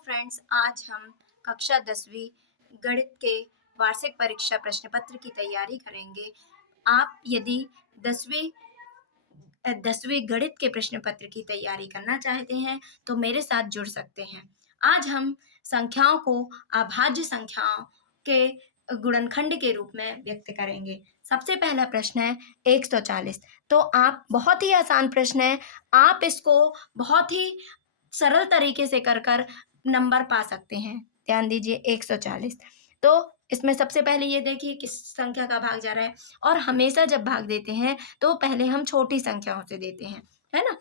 Friends, आज हम कक्षा 10वीं गणित के वार्षिक परीक्षा प्रश्न पत्र की तैयारी करेंगे। आप यदि 10वीं गणित के प्रश्न पत्र की तैयारी करना चाहते हैं तो मेरे साथ जुड़ सकते हैं। आज हम संख्याओं को अभाज्य संख्याओं के गुणनखंड के रूप में व्यक्त करेंगे। सबसे पहला प्रश्न है 140। तो आप बहुत ही आसान प्रश्न है, आप इसको बहुत ही सरल तरीके से कर नंबर पा सकते हैं। ध्यान दीजिए 140। तो इसमें सबसे पहले ये देखिए किस संख्या का भाग जा रहा है, और हमेशा जब भाग देते हैं तो पहले हम छोटी संख्याओं से देते हैं, है ना।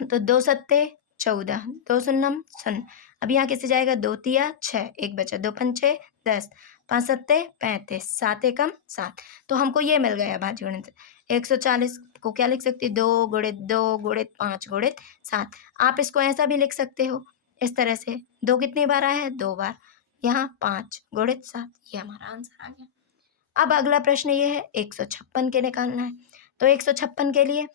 तो 2 सत्ते 14, 2 शून्यम शून्य। अब यहाँ किससे जाएगा? 2 तिया 6, 1 बचा, 2 पंचे 10, 5 सत्ते 35, 7 एकम 7। तो हमको ये मिल गया भाज्य गुणित। 140 को क्या लिख सकते? 2 गुणित 2 गुणित 5 गुणित 7। आप इसको ऐसा भी लिख सकते हो इस तरह से। 2 कितनी बार आया है? 2 बार। यहाँ 5 गुणित 7। ये हमारा आंसर आ गया। अब अगला प्रश्न ये है 156 के निकालना है। तो 156 के लिए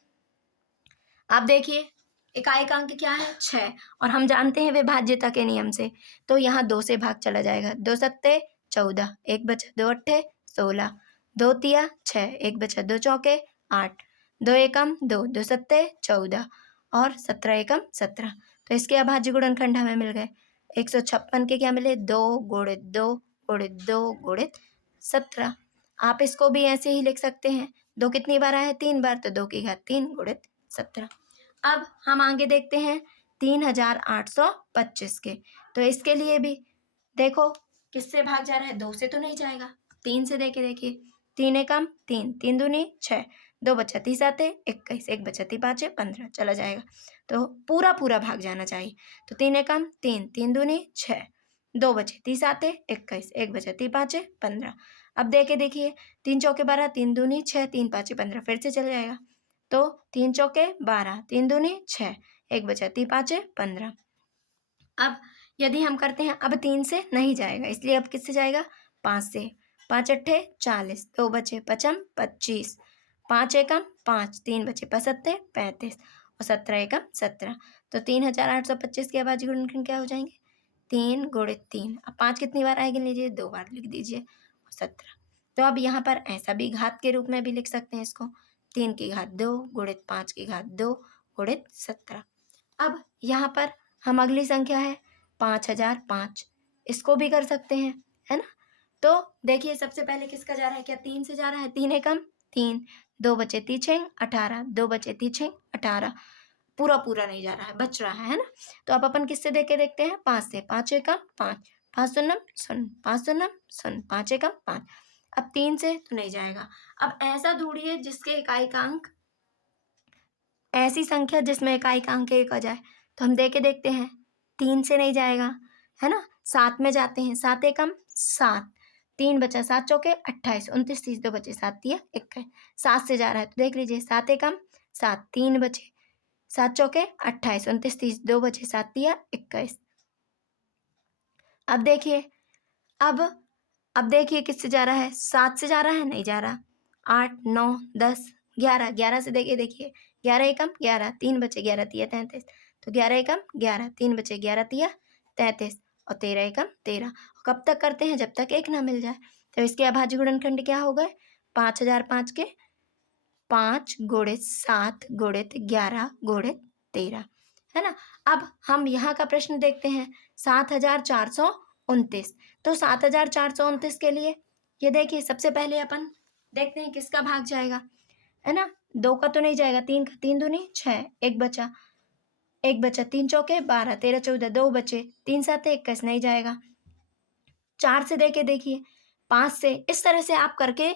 आप देखिए इकाई क्या है? 6, और हम जानते हैं विभाज्यता के नियम से, तो यहाँ 2 से भाग चला जाएगा। 2 सत्ते 14, 1 बचा, 2 अट्ठे 16, 2 तिया 6, 1 बचा, 2 चौके 8, 2 एकम 2, 2 सत्ते 14 और 17 एकम 17। तो इसके अभाज्य गुणनखंड हमें मिल गए। 156 के क्या मिले? 2 गुणित 2 गुणित 2 गुणित 17। आप इसको भी ऐसे ही लिख सकते हैं। 2 कितनी बार आया है? 3 बार, तो 2 की घात 3 गुणित 17। अब हम आगे देखते हैं 3825 के। तो इसके लिए भी देखो किससे भाग जा रहा है? 2 से तो नहीं जाएगा, 3 से देके देखिए। 3 एकम 3, 3 दूनी 6, 2 बचा 30 आते 21, 1 बचा 3 पाँचे 15, चला जाएगा। तो पूरा भाग जाना चाहिए। तो 3 एकम 3, 3 दूनी 6, 2 बचे 30 आते 21, 1 बचा 3 पाँचे 15। अब देके देखिए 3 चौके 12, 3 दूनी 6, 3 पाँचे 15, फिर से चल जाएगा। तो 3 चौके 12, 3 दूनी 6, 1 बचा 3 पाँचे 15। अब यदि हम करते हैं, अब 3 से नहीं जाएगा, इसलिए अब किससे जाएगा? 5 से। 5 अट्ठे 40, 2 बचे पचम 25, 5 एकम 5, 3 बचे पचहत्ते 35 और 17 एकम 17। तो 3825 के अभाज्य गुणनखंड क्या हो जाएंगे? 3 गुणित 3। अब 5 कितनी बार आएगी? लीजिए 2 बार लिख दीजिए, और 17। तो अब यहाँ पर ऐसा भी घात के रूप में भी लिख सकते हैं इसको। 3 की घात 2 गुणित 5 की घात 2 गुणित 17। अब यहाँ पर हम अगली संख्या है 5005, इसको भी कर सकते हैं, है ना। तो देखिए सबसे पहले किसका जा रहा है? क्या 3 से जा रहा है? 3 एकम 3, 2 बचे 3 छेंग 18, 2 बचे 3 छेंग 18, पूरा नहीं जा रहा है, बच रहा है ना। तो अब अपन किससे देके देखते हैं? 5 से। 5 एकम 5, 5 शून्यम शून्य, 5 शून्यम शून्य, 5 एकम 5। अब 3 से तो नहीं जाएगा। अब ऐसा ढूंढिए जिसके इकाई का अंक, ऐसी संख्या जिसमें इकाई का अंक 1 आ जाए। तो हम देके देखते हैं, 3 से नहीं जाएगा, है ना। 7 में जाते हैं। 7 एकम 7, 3 बचा, 7 चौके 28, 29 30, 2 बचे 7 तिया 21। 7 से जा रहा है तो देख लीजिए 7 एकम 7, 3 बचे, 7 चौके 28, 29 30, 2 बचे 7 तिया 21। अब देखिए, अब देखिए किससे जा रहा है? 7 से जा रहा है? नहीं जा रहा। 8 9 10 11, 11 से देखिए 11 एकम 11, 3 बचे 11 तिया 33, तो 11 एकम 11, 3 बचे 11 तिया 33 और 13 एकम 13। कब तक करते हैं? जब तक 1 ना मिल जाए। तो इसके अभाज्य गुणनखंड क्या हो गए? 5005 के 5 गुणित 7 गुणित 11 गुणित 13, है ना। अब हम यहाँ का प्रश्न देखते हैं 7429। तो 7429 के लिए ये देखिए सबसे पहले अपन देखते हैं किसका भाग जाएगा, है ना। 2 का तो नहीं जाएगा, 3 का, 3 दूनी 6, 1 बचा, 3 चौके 12, 13 14, 2 बचे, 3 7 21, नहीं जाएगा। 4 से देखिए, 5 से, इस तरह से आप करके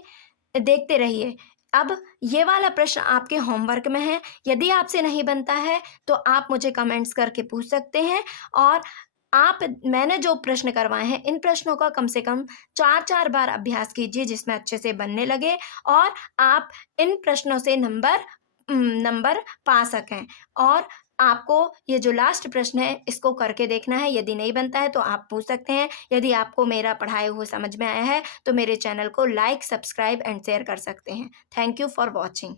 देखते रहिए। अब ये वाला प्रश्न आपके होमवर्क में है, यदि आपसे नहीं बनता है तो आप मुझे कमेंट्स करके पूछ सकते हैं। और मैंने जो प्रश्न करवाए हैं, इन प्रश्नों का कम से कम 4 बार अभ्यास कीजिए, जिसमें अच्छे से बनने लगे और आप इन प्रश्नों से नंबर पा सकें। और आपको ये जो लास्ट प्रश्न है इसको करके देखना है, यदि नहीं बनता है तो आप पूछ सकते हैं। यदि आपको मेरा पढ़ाया हुआ समझ में आया है तो मेरे चैनल को लाइक, सब्सक्राइब एंड शेयर कर सकते हैं। Thank you for watching.